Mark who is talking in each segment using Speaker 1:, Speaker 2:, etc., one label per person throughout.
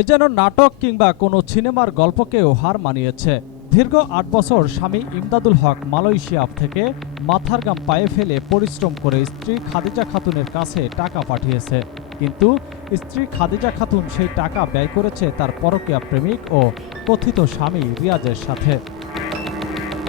Speaker 1: এ যেন নাটক কিংবা কোনো সিনেমার গল্পকেও হার মানিয়েছে। দীর্ঘ আট বছর স্বামী ইমদাদুল হক মালয়েশিয়া থেকে মাথার গাম পায়ে ফেলে পরিশ্রম করে স্ত্রী খাদিজা খাতুনের কাছে টাকা পাঠিয়েছে। কিন্তু স্ত্রী খাদিজা খাতুন সেই টাকা ব্যয় করেছে তার পরকীয়া প্রেমিক ও কথিত স্বামী রিয়াজের সাথে।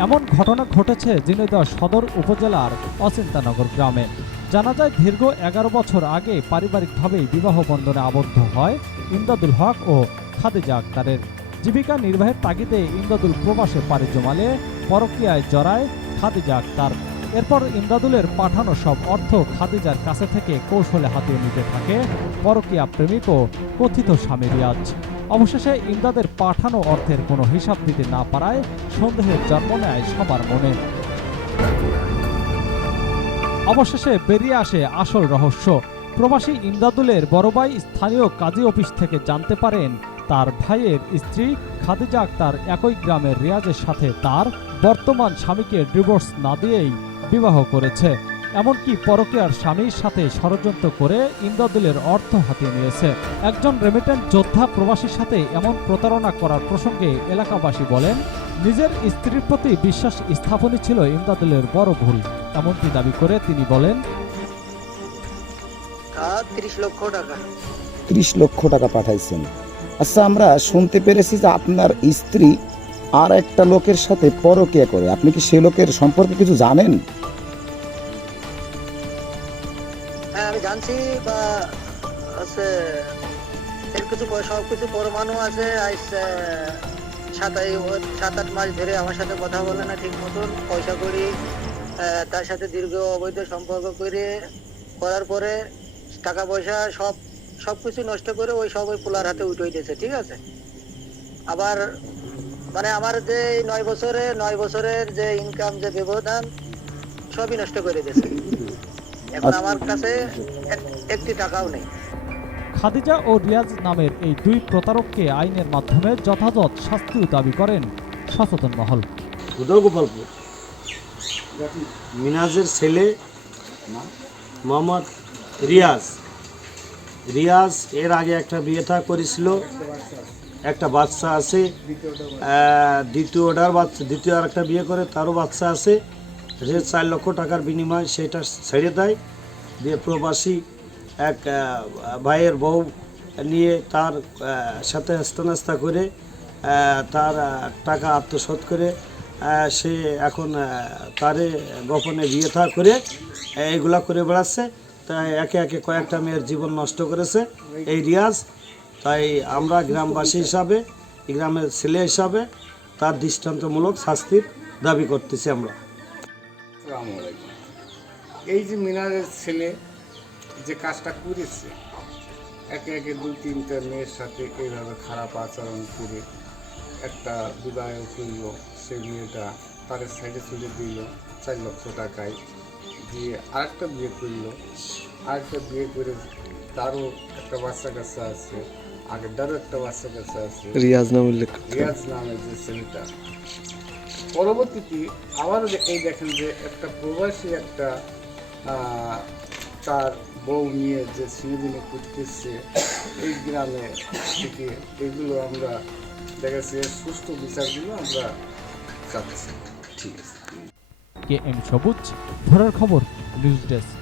Speaker 1: এমন ঘটনা ঘটেছে ঝিনাইদহ সদর উপজেলার অচিন্তানগর গ্রামে। জানা যায়, দীর্ঘ এগারো বছর আগে পারিবারিকভাবেই বিবাহ বন্ধনে আবদ্ধ হয় ইমদাদুল হক ও খাদিজা আক্তারের। জীবিকা নির্বাহের তাগিদে ইমদাদুল প্রবাসে পাড়ি জমালে, পরকীয়ায় জড়ায় খাদিজা আক্তার। এরপর ইমদাদুলের পাঠানো সব অর্থ খাদিজার কাছে থেকে কৌশলে হাতিয়ে নিতে থাকে পরকীয়া প্রেমিক ও কথিত স্বামী রিয়াজ। অবশেষে ইমদাদের পাঠানো অর্থের কোনো হিসাব দিতে না পারায় সন্দেহের জন্ম নেয় সবার মনে। অবশেষে বেরিয়ে আসে আসল রহস্য। প্রবাসী ইমদাদুলের বড় ভাই স্থানীয় কাজী অফিস থেকে জানতে পারেন, তার ভাইয়ের স্ত্রী খাদিজা আক্তার একই গ্রামের রিয়াজের সাথে তার বর্তমান স্বামীকে ডিভোর্স না দিয়েই বিবাহ করেছে। এমনকি পরকীয়ার স্বামীর সাথে ষড়যন্ত্র করে ইমদাদুলের অর্থ হাতিয়ে নিয়েছে। একজন রেমিটেন্ট যোদ্ধা প্রবাসীর সাথে এমন প্রতারণা করার প্রসঙ্গে এলাকাবাসী বলেন নিজের স্ত্রীর প্রতি বিশ্বাস স্থাপনই ছিল ইমদাদুলের বড় ভুল এমনটি দাবি করে তিনি বলেন
Speaker 2: তিরিশ লক্ষ টাকা।
Speaker 3: ত্রিশ লক্ষ টাকা পাঠাইছেন। আচ্ছা আমরা শুনতে পেরেছি যে আপনার স্ত্রী আর একটা লোকের সাথে পরকিয়া করে। আপনি কি সে লোকের সম্পর্কে কিছু জানেন?
Speaker 2: হ্যাঁ আমি জানছি বা আছে এর কিছু প- সব কিছু পরমাণু আছে সাত সাত আট মাস ধরে আমার সাথে কথা বলে না ঠিক মতন। পয়সা করি তার সাথে দীর্ঘ অবৈধ সম্পর্ক করে করার পরে টাকা পয়সা সব সব কিছু নষ্ট করে ওই সব ওই পোলার হাতে উঠে দিয়েছে ঠিক আছে? আবার মানে আমার যে নয় বছরে নয় বছরের যে ইনকাম যে ব্যবধান সবই নষ্ট করে দিয়েছে। এখন আমার কাছে একটি টাকাও নেই।
Speaker 1: খাদিজা ও রিয়াজ নামের এই দুই প্রতারককে আইনের মাধ্যমে যথাযথ শাস্তিও দাবি করেন সচেতন মহল।
Speaker 4: গোপালপুর মিনাজের ছেলে মোহাম্মদ রিয়াজ। রিয়াজ এর আগে একটা বিয়ে থা করেছিল, একটা বাচ্চা আছে দ্বিতীয় অর্ডার বাচ্চা, দ্বিতীয় আর একটা বিয়ে করে, তারও বাচ্চা আছে, সে চার লক্ষ টাকার বিনিময়ে সেটা ছেড়ে দেয়, দিয়ে প্রবাসী এক ভাইয়ের বউ নিয়ে তার সাথে হাস্তানাস্তা করে তার টাকা আত্মসাৎ করে সে এখন তারে গোপনে বিয়ে থা করে, এইগুলা করে বেড়াচ্ছে। তাই একে একে কয়েকটা মেয়ের জীবন নষ্ট করেছে এই রিয়াজ। তাই আমরা গ্রামবাসী হিসাবে, গ্রামের ছেলে হিসাবে তার দৃষ্টান্তমূলক শাস্তির দাবি করতেছি আমরা।
Speaker 5: এই যে মিনারের ছেলে যে কাজটা করেছে একে একে দুই তিনটা মেয়ের সাথে এইভাবে খারাপ আচরণ করে একটা বিবাহ করল। সেই মেয়েটা তার সাইডে তুলে দিল চার লক্ষ টাকায় দিয়ে আরেকটা বিয়ে করল। আরেকটা বিয়ে করে তারও একটা বাচ্চা কাচ্চা আছে আগে আগেরটারও একটা বাচ্চা কাচ্চা আছে।
Speaker 6: রিয়াজ নাম উল্লেখ
Speaker 5: রিয়াজ নামের যে ছেলেটা। পরবর্তীতে আবারও এই দেখেন যে একটা প্রবাসী একটা আহ, তার বউ নিয়ে যে সিনেদিনে করতেছে এই গ্রামে থেকে এগুলো আমরা দেখাচ্ছি সুস্থ বিচারগুলো আমরা চাচ্ছি ঠিক আছে।
Speaker 1: কে এম সবুজ ধরার খবর নিউজ ডেস্ক।